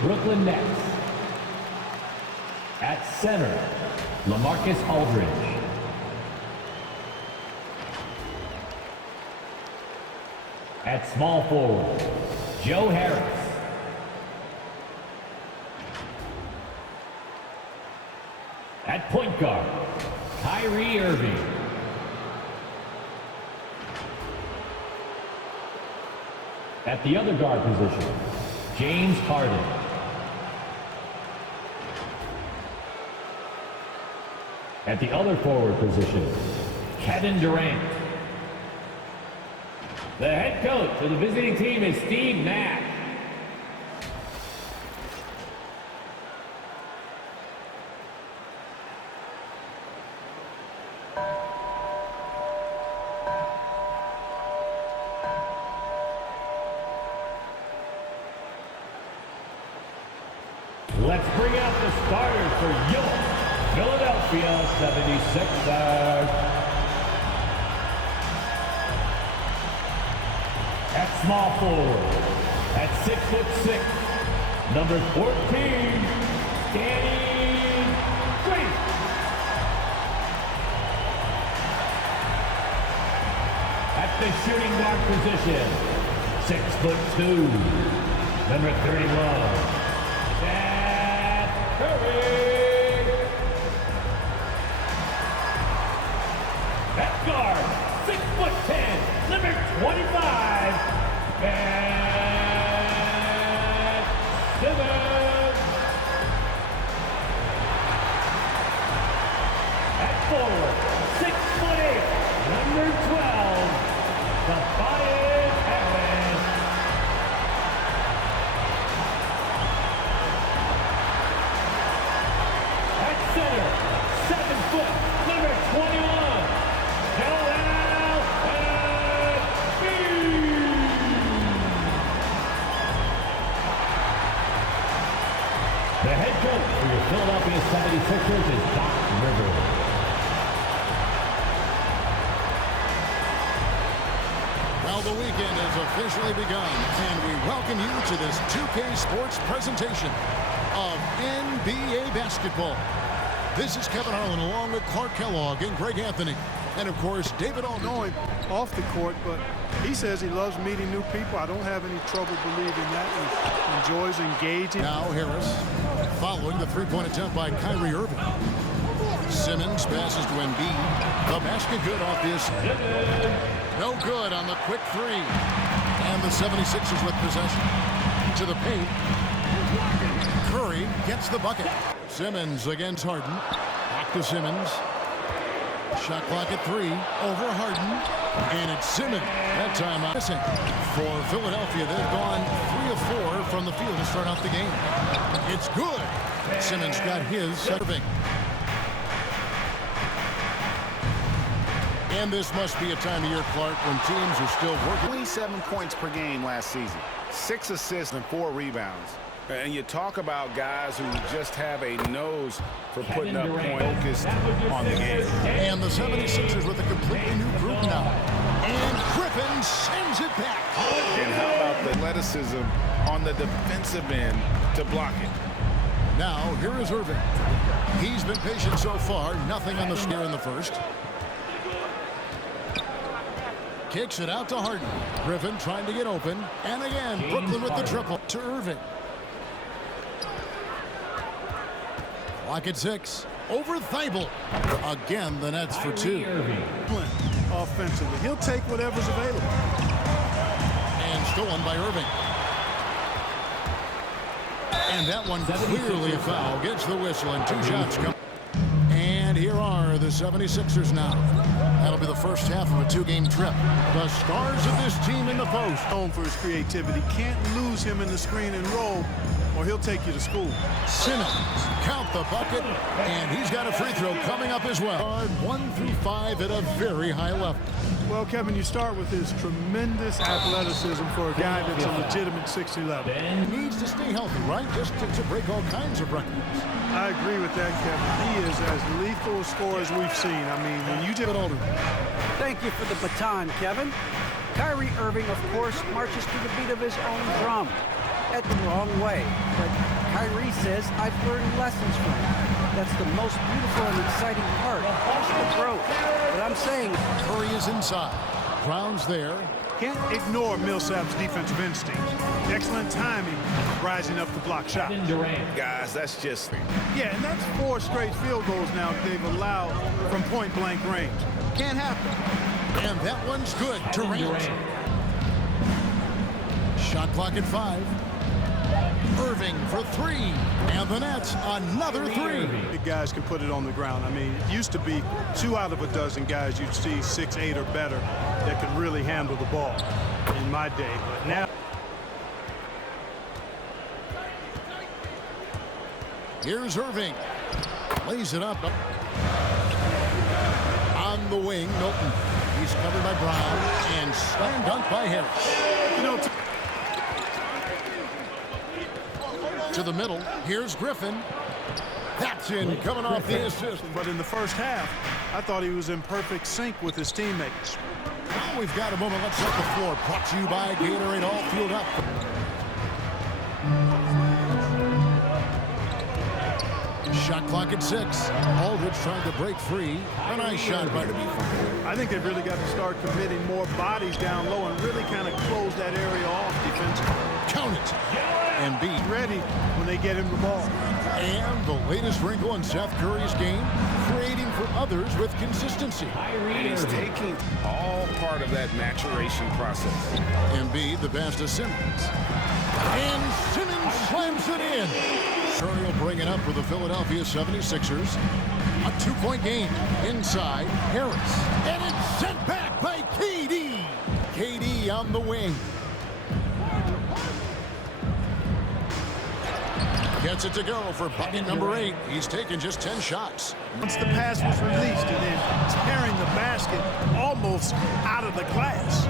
Brooklyn Nets. At center, LaMarcus Aldridge. At small forward, Joe Harris. At point guard, Kyrie Irving. At the other guard position, James Harden. At the other forward position, Kevin Durant. The head coach of the visiting team is Steve Nash. Let's bring out the starters for your Philadelphia 76ers. At small forward, at 6'6", number 14, Danny Green. At the shooting guard position, 6'2", number 31, Seth Curry. At guard, 6'10", number 25, Ben Simmons. At forward, 6'8", number 12, Tobias Harris. At center, 7 foot, number 21, Joel Embiid. The head coach for your Philadelphia 76ers is Doc Rivers. Well, the weekend has officially begun, and we welcome you to this 2K Sports presentation of NBA basketball. This is Kevin Harlan along with Clark Kellogg and Greg Anthony. And, of course, David Aldridge off the court, but he says he loves meeting new people. I don't have any trouble believing that. He enjoys engaging. Now Harris following the three-point attempt by Kyrie Irving. Simmons passes to Embiid. The basket good off this. No good on the quick three. And the 76ers with possession. To the paint. Curry gets the bucket. Simmons against Harden. Back to Simmons. Shot clock at 3. Over Harden. And it's Simmons. That time out. For Philadelphia, they've gone 3 of 4 from the field to start out the game. It's good. Simmons got his serving. And this must be a time of year, Clark, when teams are still working. 27 points per game last season. 6 assists and 4 rebounds. And you talk about guys who just have a nose for putting up points, focused on the game. And the 76ers with a completely new group now. And Griffin sends it back. And how about the athleticism on the defensive end to block it? Now, here is Irving. He's been patient so far. Nothing on the scare in the first. Kicks it out to Harden. Griffin trying to get open. And again, Brooklyn with the triple to Irving. Clock at 6. Over Thibault. Again, the Nets for 2. Offensively, he'll take whatever's available. And stolen by Irving. And that one clearly a foul. Gets the whistle and 2 shots come. And here are the 76ers now. That'll be the first half of a 2-game trip. The stars of this team in the post. Known for his creativity. Can't lose him in the screen and roll, or he'll take you to school. Simmons, count the bucket, and he's got a free throw coming up as well. 1 through 5 at a very high level. Well, Kevin, you start with his tremendous athleticism for a guy that's a legitimate 6'11". Needs to stay healthy, right? Just to break all kinds of records. I agree with that, Kevin. He is as lethal a scorer as we've seen. I mean, when you get older. Thank you for the baton, Kevin. Kyrie Irving, of course, marches to the beat of his own drum. at the wrong way. But Kyrie says, I've learned lessons from it. That's the most beautiful and exciting part. The growth. But I'm saying Curry is inside. Brown's there. Can't ignore Millsap's defensive instincts. Excellent timing, rising up to block shots. Durant. Guys, that's just... Yeah, and that's 4 straight field goals now they've allowed from point-blank range. Can't happen. And that one's good. Durant. Shot clock at 5. Irving for 3. And the Nets, another 3. The guys can put it on the ground. I mean, it used to be 2 out of a dozen guys you'd see 6, 8 or better that could really handle the ball in my day. But now... Here's Irving. Lays it up. On the wing, Milton. He's covered by Brown. And slam dunk by Harris. You know, to the middle. Here's Griffin. That's in, coming off the assist. but in the first half, I thought he was in perfect sync with his teammates. Now we've got a moment. Let's set the floor. Brought to you by Gatorade All Fueled Up. Shot clock at 6. Aldridge trying to break free. A nice shot by the defense. I think they've really got to start committing more bodies down low and really kind of close that area off defensively. Count it. Embiid Ready when they get him the ball. And the latest wrinkle in Seth Curry's game, creating for others with consistency. And he's taking all part of that maturation process. Embiid, the pass to Simmons. And Simmons slams it in. Curry will bring it up for the Philadelphia 76ers. A 2-point game inside Harris. And it's sent back by KD. KD on the wing. Gets it to go for bucket number 8. He's taken just 10 shots. Once the pass was released and then tearing the basket almost out of the glass.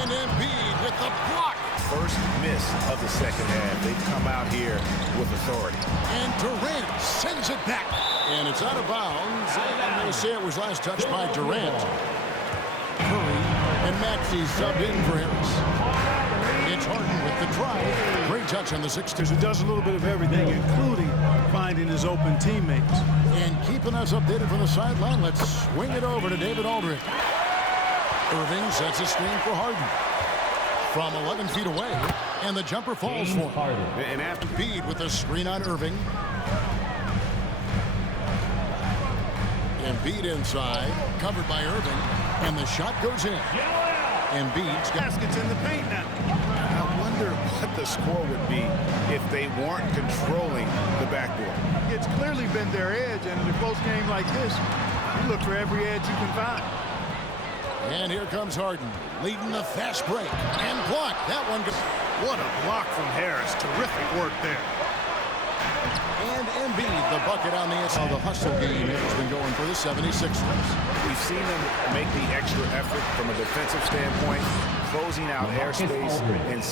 And Embiid with the block. First miss of the second half. They've come out here with authority. And Durant sends it back. And it's out of bounds. I'm going to say it was last touched by Durant. Curry and Maxey subbed in for Harris. It's Harden with the drive. Great touch on the 6-2. He does a little bit of everything, including finding his open teammates. And keeping us updated from the sideline, let's swing it over to David Aldridge. Irving sets a screen for Harden. From 11 feet away, and the jumper falls for him. And after Embiid with a screen on Irving. Embiid inside, covered by Irving, and the shot goes in. Embiid's got Baskets in the paint now. I wonder what the score would be if they weren't controlling the backboard. It's clearly been their edge, and in a close game like this, you look for every edge you can find. And here comes Harden, leading the fast break, and blocked. That one goes. What a block from Harris. Terrific work there. And Embiid, the bucket on the inside. The hustle game has been going for the 76ers. We've seen them make the extra effort from a defensive standpoint, closing out airspace. And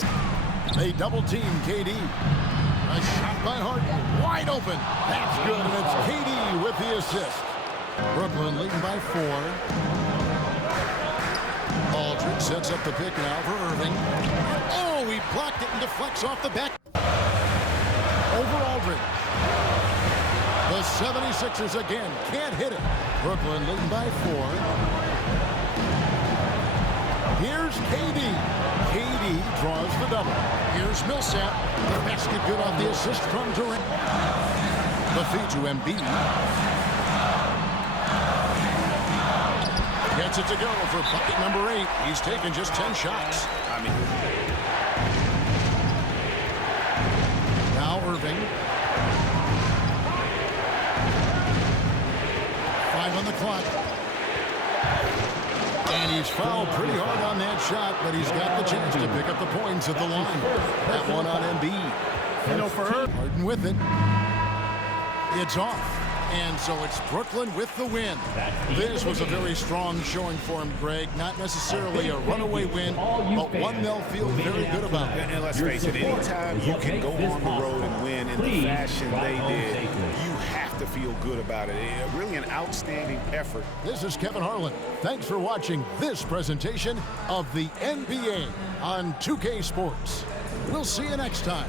They double team KD. A shot by Harden, wide open. That's good, and it's KD with the assist. Brooklyn leading by 4. Aldridge sets up the pick now for Irving. Oh, he blocked it and deflects off the back. Over Aldridge. The 76ers again can't hit it. Brooklyn leading by 4. Here's KD. KD draws the double. Here's Millsap. The basket good off the assist from Durant. The feed to Embiid. Gets it to go for bucket number 8. He's taken just 10 shots. Now Irving. 5 on the clock. And he's fouled pretty hard on that shot, but he's got the chance to pick up the points at the line. That one on Embiid. You know, for her, Harden with it. It's off. And so it's Brooklyn with the win. This was a very strong showing for him, Greg. Not necessarily a runaway win, but one they'll feel very good about. And let's face it, anytime you can go on the road and win in the fashion they did, you have have to feel good about it. Really an outstanding effort. This is Kevin Harlan. Thanks for watching this presentation of the NBA on 2K Sports. We'll see you next time.